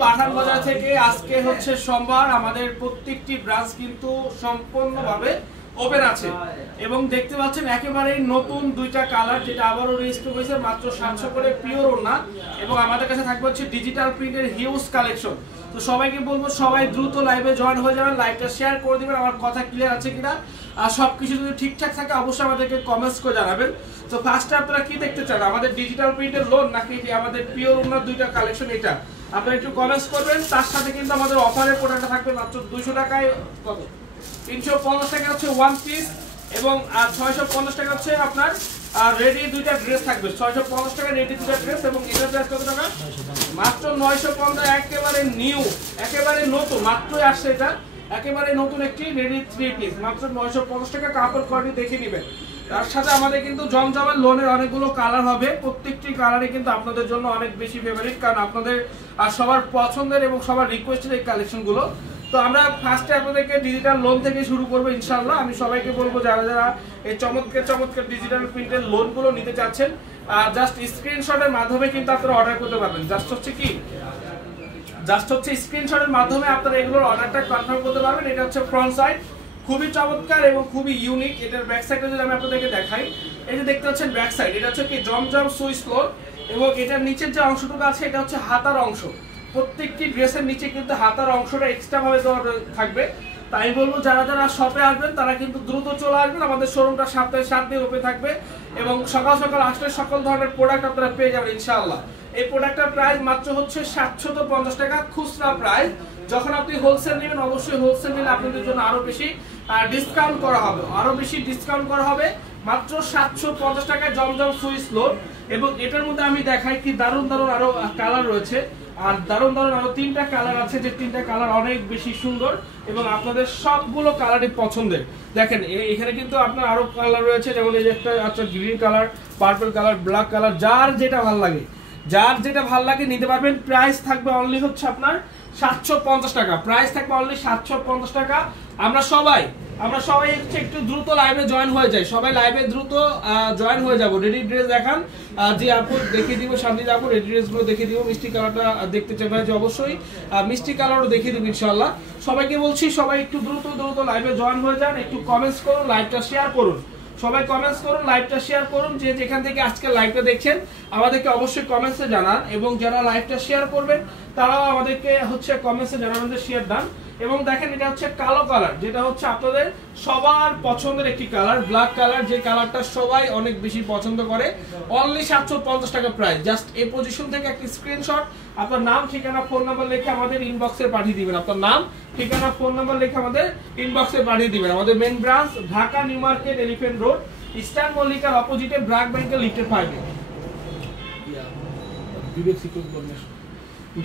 পাঠান বাজার থেকে আজকে হচ্ছে সোমবার, আমাদের প্রত্যেকটি ব্রাঞ্চ কিন্তু সম্পূর্ণভাবে ওপেন আছে এবং দেখতে পাচ্ছেন একেবারে নতুন দুইটা কালার, যেটা আবারও রেজিস্টার হয়েছে মাত্র 700 করে পিওর ওড়না এবং আমাদের কাছে থাকবে হচ্ছে ডিজিটাল প্রিন্টের হিউজ কালেকশন। তো সবাইকে বলবো সবাই দ্রুত লাইভে জয়েন হয়ে যাবেন, লাইভটা শেয়ার করে দিবেন। আমার কথা ক্লিয়ার আছে কিনা, আর সবকিছু যদি ঠিকঠাক থাকে অবশ্যই আমাদেরকে কমেন্টস করে জানাবেন। তো ফার্স্টে আপনারা কি দেখতে চান, আমাদের ডিজিটাল প্রিন্টের লোন নাকি আমাদের পিওর ওড়নার দুইটা কালেকশন? এটা আপনারা একটু কমেন্টস করবেন। তার সাথে কিন্তু আমাদের অফারের প্রোডাক্টটা থাকবে মাত্র 200 টাকায়, কত 350 টাকা হচ্ছে ওয়ান পিস এবং 650 টাকা হচ্ছে আপনার রেডি দুইটা ড্রেস থাকবে। 650 টাকা রেডি দুইটা ড্রেস এবং এটা প্রাইস কত টাকা? মাত্র 950। একেবারে নিউ, একেবারে নতুন, মাত্রই আসছে এটা, একেবারে নতুন একটি রেডি 3 পিস মাত্র 950 টাকা। কাপড় কোয়ালিটি দেখে নেবেন। তার সাথে আমাদের কিন্তু জমজমের লোনের অনেকগুলো কালার হবে, প্রত্যেকটি কালারে কিন্তু আপনাদের জন্য অনেক বেশি ফেভারিট, কারণ আপনাদের সবার পছন্দের এবং সবার রিকোয়েস্টের এই কালেকশনগুলো। তো আমরা ফার্স্টে আপনাদেরকে ডিজিটাল লোন থেকে শুরু করবো ইনশাআল্লাহ। আমি সবাইকে বলবো যারা যারা এই চমৎকার চমৎকার ডিজিটাল প্রিন্টের লোনগুলো নিতে চাচ্ছেন, জাস্ট স্ক্রিনশটের মাধ্যমে কিন্তু আপনারা অর্ডার করতে পারবেন। জাস্ট হচ্ছে স্ক্রিনশটের মাধ্যমে আপনারা এগুলোর অর্ডারটা কনফার্ম করতে পারবেন। এটা হচ্ছে ফ্রন্ট সাইড, খুবই চমৎকার এবং খুবই ইউনিক। এটার ব্যাক সাইডটা যদি আমি আপনাদেরকে দেখাই, এই যে দেখতে পাচ্ছেন ব্যাক সাইড, এটা হচ্ছে কি জমজম সুইস লোন এবং এটার নিচের যে অংশটুকু আছে এটা হচ্ছে হাতার অংশ। প্রত্যেকটি ড্রেসের নিচে কিন্তু হাতার অংশটা এক্সট্রা ভাবে দেওয়া থাকবে। তাই বলবো যারা যারা শপে আসবেন তারা কিন্তু দ্রুত চলে আসবেন। আমাদের শোরুমটা সপ্তাহে 7 দিন ওপেন থাকবে এবং সকাল সকাল আসলে সকল ধরনের প্রোডাক্ট আপনারা পেয়ে যাবেন ইনশাআল্লাহ। এই প্রোডাক্টটার প্রাইস মাত্র হচ্ছে 750 টাকা খুচরা প্রাইস। যখন আপনি হোলসেল নেবেন অবশ্যই হোলসেল নিলে আপনাদের জন্য আরো বেশি ডিসকাউন্ট করা হবে, মাত্র 750 টাকায় জমজম সুইস লোন। এবং এটার মধ্যে আমি দেখাই কি দারুণ দারুণ আরো কালার রয়েছে, আর দারুণ দারুণ আরো 3টা কালার আছে, যে 3টা কালার অনেক বেশি সুন্দর এবং আপনাদের সবগুলো কালারই পছন্দের। দেখেন এখানে কিন্তু আপনার আরো কালার রয়েছে, যেমন এই যে একটা আচ্ছা green colour, purple colour, black colour, যার যেটা ভালো লাগে নিতে পারবেন। প্রাইস থাকবে অনলি হচ্ছে আপনার 750 টাকা, প্রাইস থাকবে অনলি 750 টাকা। আমরা সবাই হচ্ছে একটু দ্রুত লাইভে জয়েন হয়ে যাই, সবাই লাইভে দ্রুত জয়েন হয়ে যাব। রেডি ড্রেস দেখান, যে আপু দেখিয়ে দিব, শান্তি আপু রেডি ড্রেসগুলো দেখিয়ে দিব। মিষ্টি কালারটা দেখতে চাই ভাই, যে অবশ্যই মিষ্টি কালারও দেখিয়ে দিব ইনশাআল্লাহ। সবাইকে বলছি সবাই একটু দ্রুত লাইভে জয়েন হয়ে যান, একটু কমেন্টস করুন, লাইভটা শেয়ার করুন। সবাই কমেন্টস করুন, লাইভটা শেয়ার করুন। যে যেখান থেকে আজকে লাইভটা দেখছেন আমাদেরকে অবশ্যই কমেন্টসে জানান, এবং যারা লাইভটা শেয়ার করবেন তারাও আমাদেরকে হচ্ছে কমেন্টসে জানাবেন যে শেয়ার ডান। এবং দেখেন এটা হচ্ছে কালো কালার, যেটা হচ্ছে আপনাদের সবার পছন্দের একটি কালার, ব্ল্যাক কালার, যে কালারটা সবাই অনেক বেশি পছন্দ করে। অনলি 750 টাকা প্রাইস। জাস্ট এই পজিশন থেকে একটা স্ক্রিনশট, আপনার নাম, ঠিকানা, ফোন নাম্বার লিখে আমাদের ইনবক্সে পাঠিয়ে দিবেন। আপনার নাম, ঠিকানা, ফোন নাম্বার লিখে আমাদের ইনবক্সে পাঠিয়ে দিবেন। আমাদের main branch Dhaka New Market, Elephant Road, Eastern মল্লিকার অপোজিটে ব্র্যাক ব্যাংকের লিফটের 5-এ।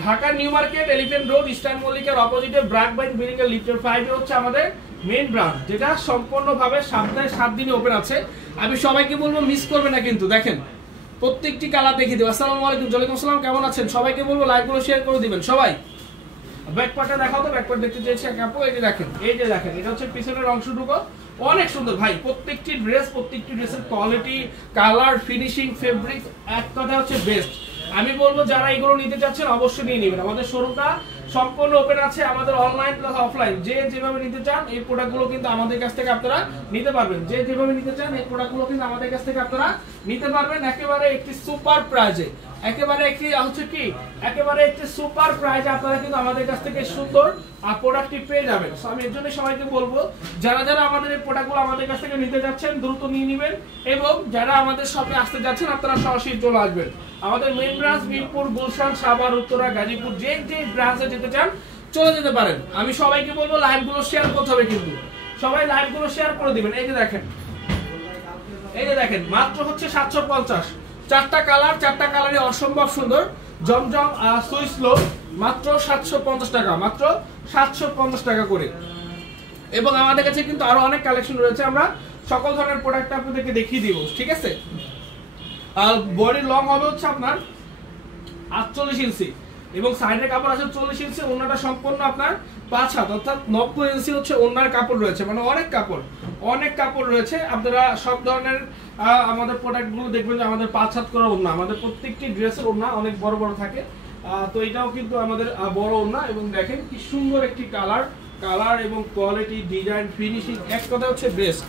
Dhaka New Market, Elephant Road, Eastern মল্লিকার অপোজিটে ব্র্যাক ব্যাংক বিল্ডিং এর লিফটের 5-এ হচ্ছে আমাদের মেইন ব্রাঞ্চ, যেটা সম্পূর্ণভাবে সপ্তাহে 7 দিনই ওপেন আছে। আমি সবাইকে বলবো মিস করবে না কিন্তু। দেখেন প্রত্যেকটি কালার দেখিয়ে দেবো। আসসালামু আলাইকুম। ওয়ালাইকুম আসসালাম, কেমন আছেন? সবাইকে বলবো লাইভগুলো শেয়ার করে দিবেন সবাই। ব্যাকপার্টটা দেখাও তো, ব্যাকপার্ট দেখতে চাইছি আপু। এই যে দেখেন এটা হচ্ছে পিছনের অংশটুকু, অনেক সুন্দর ভাই। প্রত্যেকটি ড্রেসের কোয়ালিটি, কালার, ফিনিশিং, ফেব্রিক এক কথা হচ্ছে বেস্ট। আমি বলবো যারা এগুলো নিতে চাচ্ছেন অবশ্যই নিয়ে নেবেন। আমাদের শোরুমটা সম্পূর্ণ ওপেন আছে, আমাদের অনলাইন প্লাস অফলাইন। যে যেভাবে নিতে চান এই প্রোডাক্টগুলো কিন্তু আমাদের কাছ থেকে আপনারা নিতে পারবেন। যে যেভাবে নিতে চান এই প্রোডাক্টগুলো কিন্তু আমাদের কাছ থেকে আপনারা নিতে পারবেন একেবারে একটি সুপার প্রাইজে। একেবারে একটি সুপার প্রাইজে আপনারা কিন্তু আমাদের কাছ থেকে সুন্দর প্রোডাক্টটি পেয়ে যাবেন। আমি এর জন্য সবাইকে বলবো যারা যারা আমাদের এই প্রোডাক্টগুলো আমাদের কাছ থেকে নিতে যাচ্ছেন দ্রুত নিয়ে নেবেন, এবং যারা আমাদের শপে আসতে যাচ্ছেন আপনারা সরাসরি চলে আসবেন। আমাদের মেইন ব্রাঞ্চ মিরপুর, গুলশান, সাভার, উত্তরা, গাজীপুর, যে ব্রাঞ্চে যেতে চান চলে যেতে পারেন। আমি সবাইকে বলবো লাইভগুলো শেয়ার করতে হবে, কিন্তু সবাই লাইভগুলো শেয়ার করে দিবেন। এই যে দেখেন মাত্র হচ্ছে 750, 4টা কালার, 4টা কালারই অসম্ভব সুন্দর। জমজম সুইস লোন মাত্র 750 টাকা, মাত্র 750 টাকা করে। এবং আমাদের কাছে কিন্তু আরো অনেক কালেকশন রয়েছে, আমরা সকল ধরনের প্রোডাক্ট আপনাদেরকে দেখিয়ে দিব, ঠিক আছে? বডি লং হবে হচ্ছে আপনার 48 ইঞ্চি এবং সাইডের কাপড় আছে 40 ইঞ্চি। ওন্নাটা সম্পূর্ণ আপনার 5 হাত, অর্থাৎ 90 ইঞ্চি হচ্ছে ওন্নার কাপড় রয়েছে, মানে অনেক কাপড় রয়েছে। আপনারা সব ধরনের আমাদের প্রোডাক্টগুলো দেখবেন যে আমাদের 5 হাত করা ওন্না, আমাদের প্রত্যেকটি ড্রেসের ওন্না অনেক বড় বড় থাকে। তো এটাও কিন্তু আমাদের বড় ওড়না এবং দেখেন কি সুন্দর একটি কালার এবং কোয়ালিটি, ডিজাইন, ফিনিশিং, এক কথা হচ্ছে বেস্ট।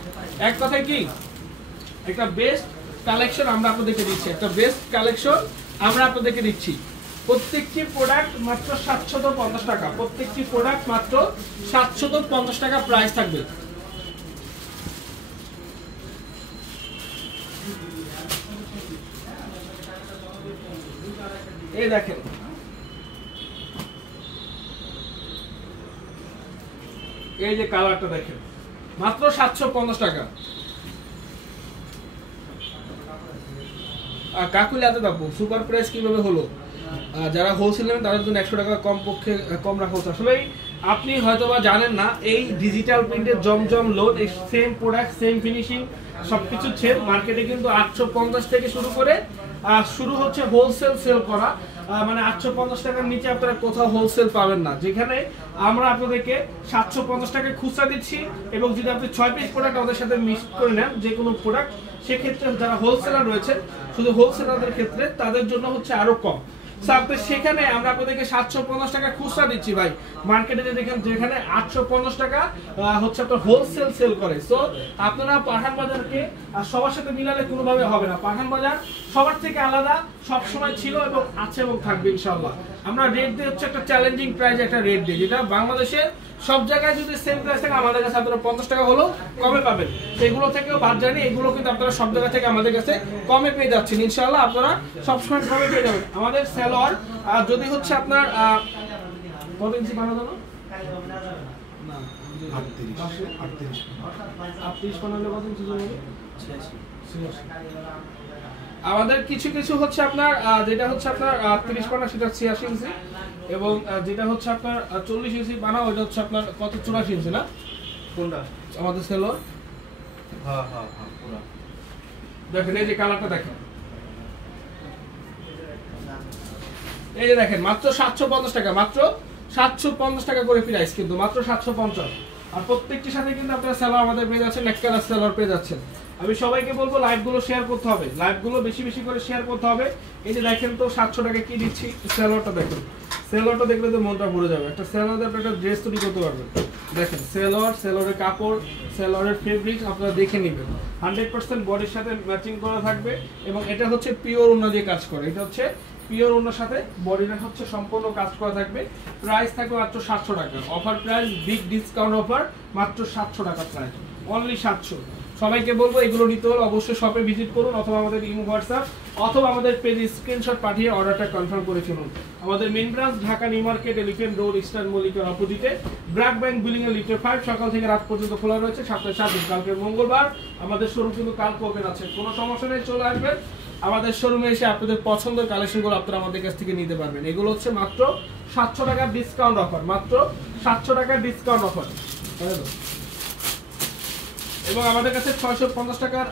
এক কথায় কি একটা বেস্ট কালেকশন আমরা আপনাদেরকে দিচ্ছি, একটা বেস্ট কালেকশন আমরা আপনাদেরকে দিচ্ছি। প্রত্যেকটি প্রোডাক্ট মাত্র 750 টাকা, প্রত্যেকটি প্রোডাক্ট মাত্র 750 টাকা প্রাইস থাকবে। এই দেখেন এই যে কালারটা দেখেন মাত্র 750 টাকা। কাকুলে এত দাম সুপার প্রাইস কিভাবে হলো? যারা হোলসেল নেবেন তাদের জন্য 100 টাকা কম রাখা হচ্ছে। আসলে আপনি হয়তোবা জানেন না, এই ডিজিটাল প্রিন্টের Zamzam lawn, same product same finishing সবকিছু সেম, মার্কেটে কিন্তু 850 থেকে শুরু হচ্ছে হোলসেল সেল করা। মানে 850 টাকার নিচে আপনারা কোথাও হোলসেল পাবেন না, যেখানে আমরা আপনাদেরকে 750 টাকায় খুচরা দিচ্ছি। এবং যদি আপনি 6 পিস প্রোডাক্ট আমাদের সাথে মিক্স করে নেন যে কোনো প্রোডাক্ট, সেক্ষেত্রে যারা হোলসেলার রয়েছে শুধু হোলসেলারদের ক্ষেত্রে তাদের জন্য হচ্ছে আরো কম। সেখানে আমরা আপনাদেরকে 750 টাকা খুচরা দিচ্ছি ভাই, মার্কেটে যেখানে 850 টাকা হচ্ছে আপনার হোলসেল সেল করে। সো আপনারা পাঠান বাজারকে সবার সাথে মিলালে কোনোভাবে হবে না। পাঠান বাজার সবার থেকে আলাদা, সবসময় ছিল এবং আছে এবং থাকবে ইনশাআল্লাহ। আমরা রেট দিয়ে হচ্ছে একটা চ্যালেঞ্জিং প্রাইস, একটা রেট দিই যেটা বাংলাদেশের সব জায়গায় যদি সেম প্রাইস থাকে আমাদের কাছে আপনারা 50 টাকা হলেও কমে পাবেন। সেগুলো থেকেও বাদ যায়নি, এগুলো কিন্তু আপনারা সব জায়গা থেকে আমাদের কাছে কমে পেয়ে যাচ্ছেন ইনশাআল্লাহ। আপনারা সবসময় কমে পেয়ে যাবেন। আমাদের সেলর যদি হচ্ছে আপনার কত ইঞ্চি বানানো না 38 বানালে কত ইঞ্চি যাবে? 86। আমাদের কিছু হচ্ছে আপনার যেটা হচ্ছে আপনার 30 পানা সেটা 86 ইঞ্চি, এবং যেটা হচ্ছে আপনার 40 ইঞ্চি বানা ওটা হচ্ছে আপনার কত 84 ইঞ্চি না কোনটা আমাদের সেলর। হ্যাঁ পুরো দেখেন এই যে কালারটা দেখেন, এই যে দেখেন মাত্র 750 টাকা, মাত্র 750 টাকা করে প্রাইস, কিন্তু মাত্র 750। আর প্রত্যেকটির সাথে কিন্তু আপনারা সেলর আমাদের পেয়ে যাচ্ছেন, নেক কালার সেলর পেয়ে যাচ্ছেন। আমি সবাইকে বলবো লাইভগুলো শেয়ার করতে হবে, লাইভগুলো বেশি করে শেয়ার করতে হবে। এই যে দেখেন তো 700 টাকা কি দিচ্ছি, সেলরটা দেখুন, সেলরটা দেখলে তো মনটা ভরে যাবে। একটা সেলর দিয়ে আপনারা একটা ড্রেস তৈরি করতে পারবেন। দেখেন সেলরের কাপড়, সেলরের ফেব্রিক আপনারা দেখে নেবেন, 100% বডির সাথে ম্যাচিং করা থাকবে। এবং এটা হচ্ছে পিওর ওড়না দিয়ে কাজ করে, এটা হচ্ছে পিওর ওড়নার সাথে বডিটা হচ্ছে সম্পূর্ণ কাজ করা থাকবে। প্রাইস থাকবে মাত্র 700 টাকা, offer price, big discount offer, মাত্র 700 টাকা প্রাইস, অনলি 700। সবাইকে বলবো এগুলো নিতে হলে অবশ্যই শপে ভিজিট করুন, অথবা আমাদের ইমো, হোয়াটসঅ্যাপ অথবা আমাদের পেজে স্ক্রিনশট পাঠিয়ে অর্ডারটা কনফার্ম করে ফেলুন। আমাদের main branch Dhaka New Market, Elephant Road, Eastern মল্লিকার অপোজিটে, ব্র্যাক ব্যাংক বিল্ডিং এর লিফটে 5, সকাল থেকে রাত পর্যন্ত খোলা রয়েছে, সপ্তাহে 7 দিন। কালকে মঙ্গলবার আমাদের শোরুম কিন্তু কালকে ওপেন আছে, কোনো সমস্যা নেই, চলে আসবেন আমাদের শোরুমে এসে আপনাদের পছন্দের কালেকশনগুলো আপনারা আমাদের কাছ থেকে নিতে পারবেন। এগুলো হচ্ছে মাত্র 700 টাকার ডিসকাউন্ট অফার, মাত্র 700 টাকার ডিসকাউন্ট অফার। এবং আমাদের কাছে 650 টাকার